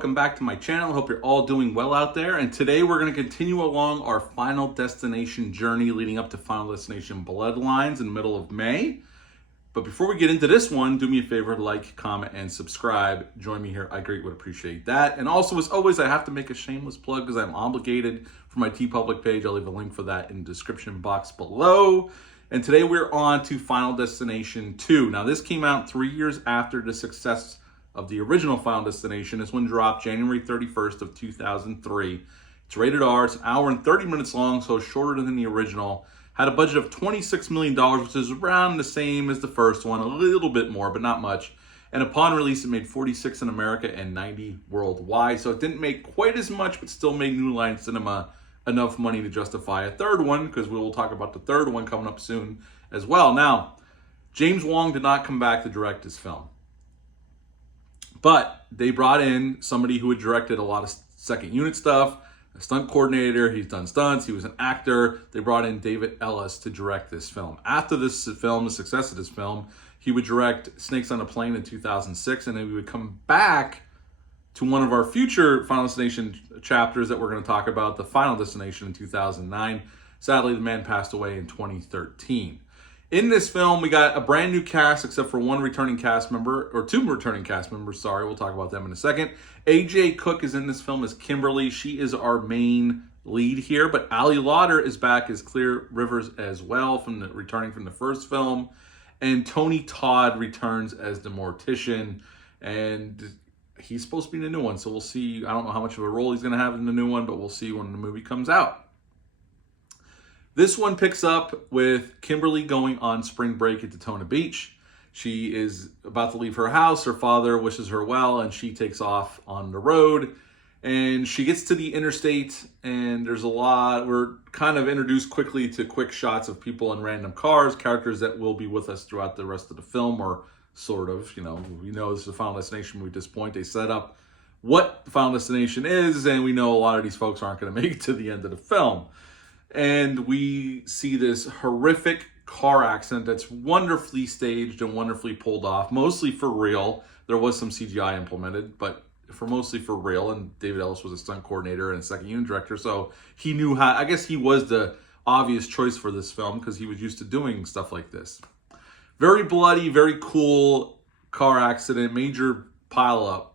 welcome back to my channel. Hope you're all doing well out there. And today we're going to continue along our Final Destination journey leading up to Final Destination Bloodlines in the middle of May. But before we get into this one, do me a favor, like, comment, and subscribe. Join me here. I greatly would appreciate that. And also, as always, I have to make a shameless plug because I'm obligated for my TeePublic page. I'll leave a link for that in the description box below. And today we're on to Final Destination 2. Now, this came out 3 years after the success of the original Final Destination. This one dropped January 31st of 2003. It's rated R. It's an hour and 30 minutes long, so shorter than the original. Had a budget of $26 million, which is around the same as the first one, a little bit more, but not much. And upon release, it made 46 in America and 90 worldwide. So it didn't make quite as much, but still made New Line Cinema enough money to justify a third one, because we will talk about the third one coming up soon as well. Now, James Wong did not come back to direct this film, but they brought in somebody who had directed a lot of second unit stuff, a stunt coordinator. He's done stunts. He was an actor. They brought in David Ellis to direct this film. After this film, the success of this film, he would direct Snakes on a Plane in 2006, and then we would come back to one of our future Final Destination chapters that we're going to talk about, the Final Destination in 2009. Sadly, the man passed away in 2013. In this film, we got a brand new cast except for one returning cast member, or two returning cast members, sorry. We'll talk about them in a second. AJ Cook is in this film as Kimberly. She is our main lead here, but Ali Lauder is back as Clear Rivers as well, returning from the first film. And Tony Todd returns as the Mortician, and he's supposed to be in the new one, so we'll see. I don't know how much of a role he's going to have in the new one, but we'll see when the movie comes out. This one picks up with Kimberly going on spring break at Daytona Beach. She is about to leave her house. Her father wishes her well, and she takes off on the road. And she gets to the interstate, and there's a lot. We're kind of introduced quickly to quick shots of people in random cars, characters that will be with us throughout the rest of the film, or sort of. You know, we know this is a Final Destination movie at this point. They set up what the Final Destination is, and we know a lot of these folks aren't going to make it to the end of the film. And we see this horrific car accident that's wonderfully staged and wonderfully pulled off, mostly for real. There was some CGI implemented, but mostly for real. And David Ellis was a stunt coordinator and a second unit director, so he knew how. I guess he was the obvious choice for this film because he was used to doing stuff like this. Very bloody, very cool car accident, major pileup.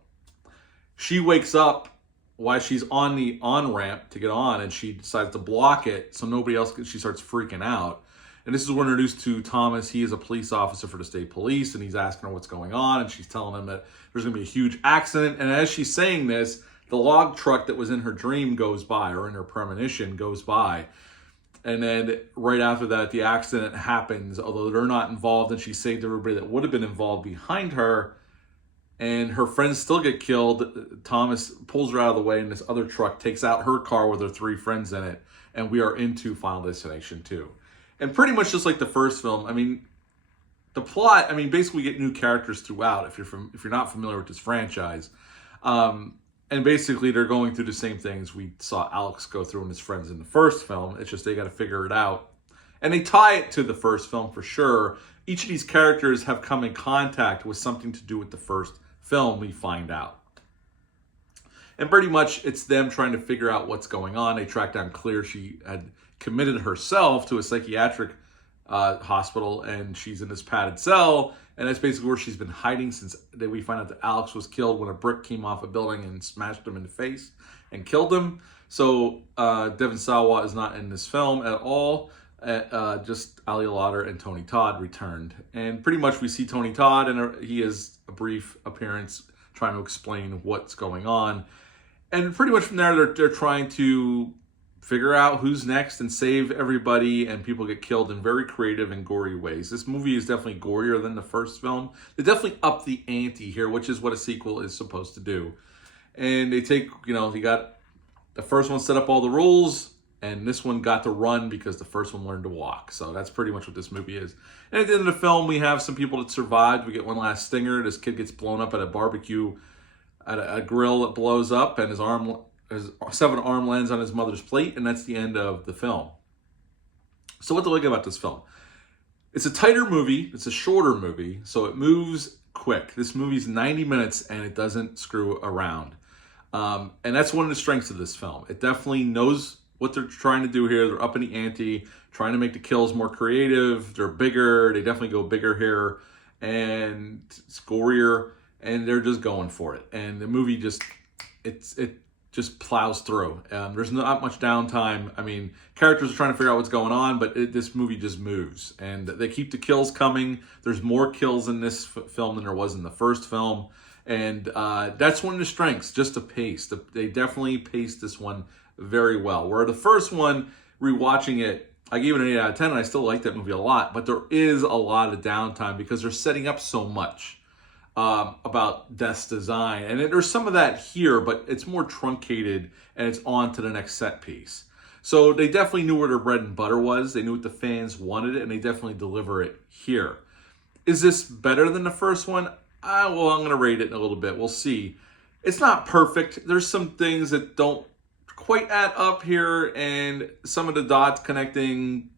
She wakes up while she's on the on-ramp to get on, and she decides to block it so nobody else she starts freaking out. And this is when we're introduced to Thomas. He is a police officer for the state police, and he's asking her what's going on, and she's telling him that there's going to be a huge accident. And as she's saying this, the log truck that was in her dream goes by, or in her premonition goes by. And then right after that, the accident happens, although they're not involved, and she saved everybody that would have been involved behind her. And her friends still get killed. Thomas pulls her out of the way, and this other truck takes out her car with her three friends in it. And we are into Final Destination 2. And pretty much just like the first film, I mean, the plot, I mean, basically we get new characters throughout if you're not familiar with this franchise. And basically they're going through the same things we saw Alex go through and his friends in the first film. It's just they got to figure it out. And they tie it to the first film for sure. Each of these characters have come in contact with something to do with the first film, we find out. And pretty much it's them trying to figure out what's going on. They track down Clear. She had committed herself to a psychiatric hospital, and she's in this padded cell, and that's basically where she's been hiding since we find out that Alex was killed when a brick came off a building and smashed him in the face and killed him. So Devon Sawa is not in this film at all. Just Ali Lauder and Tony Todd returned, and pretty much we see Tony Todd, and he has a brief appearance trying to explain what's going on, and pretty much from there they're trying to figure out who's next and save everybody, and people get killed in very creative and gory ways. This movie is definitely gorier than the first film. They definitely up the ante here, which is what a sequel is supposed to do. And they take, you got the first one set up all the rules, and this one got to run because the first one learned to walk. So that's pretty much what this movie is. And at the end of the film, we have some people that survived. We get one last stinger. This kid gets blown up at a barbecue, at a grill that blows up, and his severed arm lands on his mother's plate, and that's the end of the film. So what do I like about this film? It's a tighter movie. It's a shorter movie, so it moves quick. This movie's 90 minutes, and it doesn't screw around. And that's one of the strengths of this film. It definitely knows what they're trying to do here. They're upping the ante, trying to make the kills more creative. They're bigger. They definitely go bigger here, and it's gorier, and they're just going for it. And the movie just, it just plows through. There's not much downtime. I mean, characters are trying to figure out what's going on, but this movie just moves. And they keep the kills coming. There's more kills in this film than there was in the first film. And that's one of the strengths, just the pace. They definitely paced this one very well. Where the first one, rewatching it, I gave it an 8 out of 10, and I still like that movie a lot. But there is a lot of downtime because they're setting up so much about Death's design. And there's some of that here, but it's more truncated, and it's on to the next set piece. So they definitely knew where their bread and butter was. They knew what the fans wanted, and they definitely deliver it here. Is this better than the first one? Well, I'm going to rate it in a little bit. We'll see. It's not perfect. There's some things that don't quite add up here, and some of the dots connecting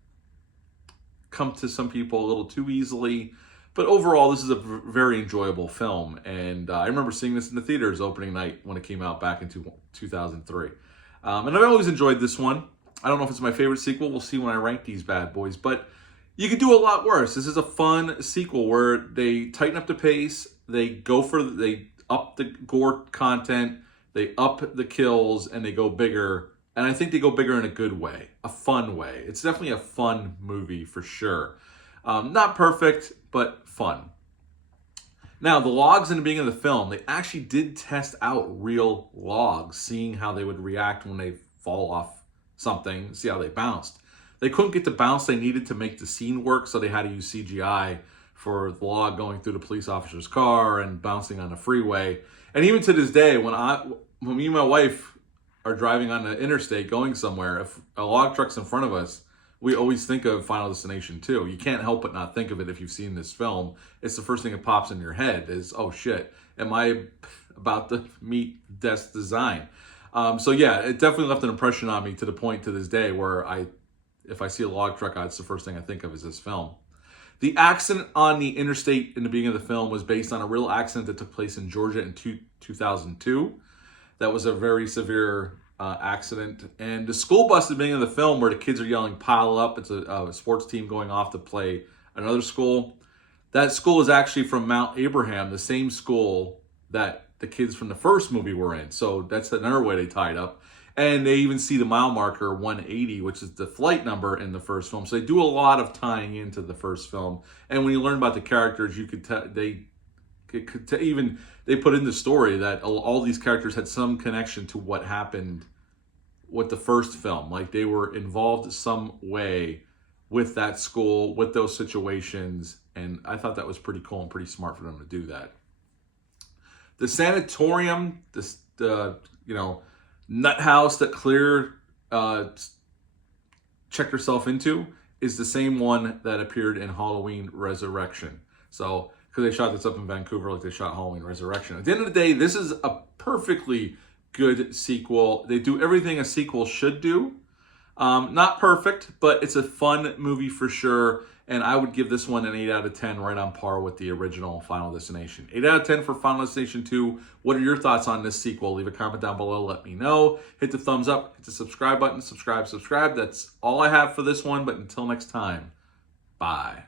come to some people a little too easily. But overall, this is a very enjoyable film, and I remember seeing this in the theaters opening night when it came out back in 2003. And I've always enjoyed this one. I don't know if it's my favorite sequel. We'll see when I rank these bad boys, but you could do a lot worse. This is a fun sequel where they tighten up the pace, they up the gore content, they up the kills, and they go bigger. And I think they go bigger in a good way, a fun way. It's definitely a fun movie for sure. Not perfect, but fun. Now, the logs in the beginning of the film, they actually did test out real logs, seeing how they would react when they fall off something, see how they bounced. They couldn't get the bounce they needed to make the scene work, so they had to use CGI for the log going through the police officer's car and bouncing on the freeway. And even to this day, when me and my wife are driving on the interstate going somewhere, if a log truck's in front of us, we always think of Final Destination 2. You can't help but not think of it if you've seen this film. It's the first thing that pops in your head is, oh shit, am I about to meet Death's design? So yeah, it definitely left an impression on me to the point to this day where if I see a log truck, it's the first thing I think of is this film. The accident on the interstate in the beginning of the film was based on a real accident that took place in Georgia in 2002. That was a very severe accident. And the school bus at the beginning of the film where the kids are yelling, "Pile up." It's a sports team going off to play another school. That school is actually from Mount Abraham, the same school that the kids from the first movie were in. So that's another way they tied up. And they even see the mile marker 180, which is the flight number in the first film. So they do a lot of tying into the first film. And when you learn about the characters, you could they put in the story that all these characters had some connection to what happened with the first film. Like they were involved some way with that school, with those situations. And I thought that was pretty cool and pretty smart for them to do that. The sanatorium, nut house that Claire checked herself into is the same one that appeared in Halloween Resurrection. So, because they shot this up in Vancouver like they shot Halloween Resurrection. At the end of the day, this is a perfectly good sequel. They do everything a sequel should do. Not perfect, but it's a fun movie for sure. And I would give this one an 8 out of 10, right on par with the original Final Destination. 8 out of 10 for Final Destination 2. What are your thoughts on this sequel? Leave a comment down below. Let me know. Hit the thumbs up. Hit the subscribe button. Subscribe. That's all I have for this one. But until next time, bye.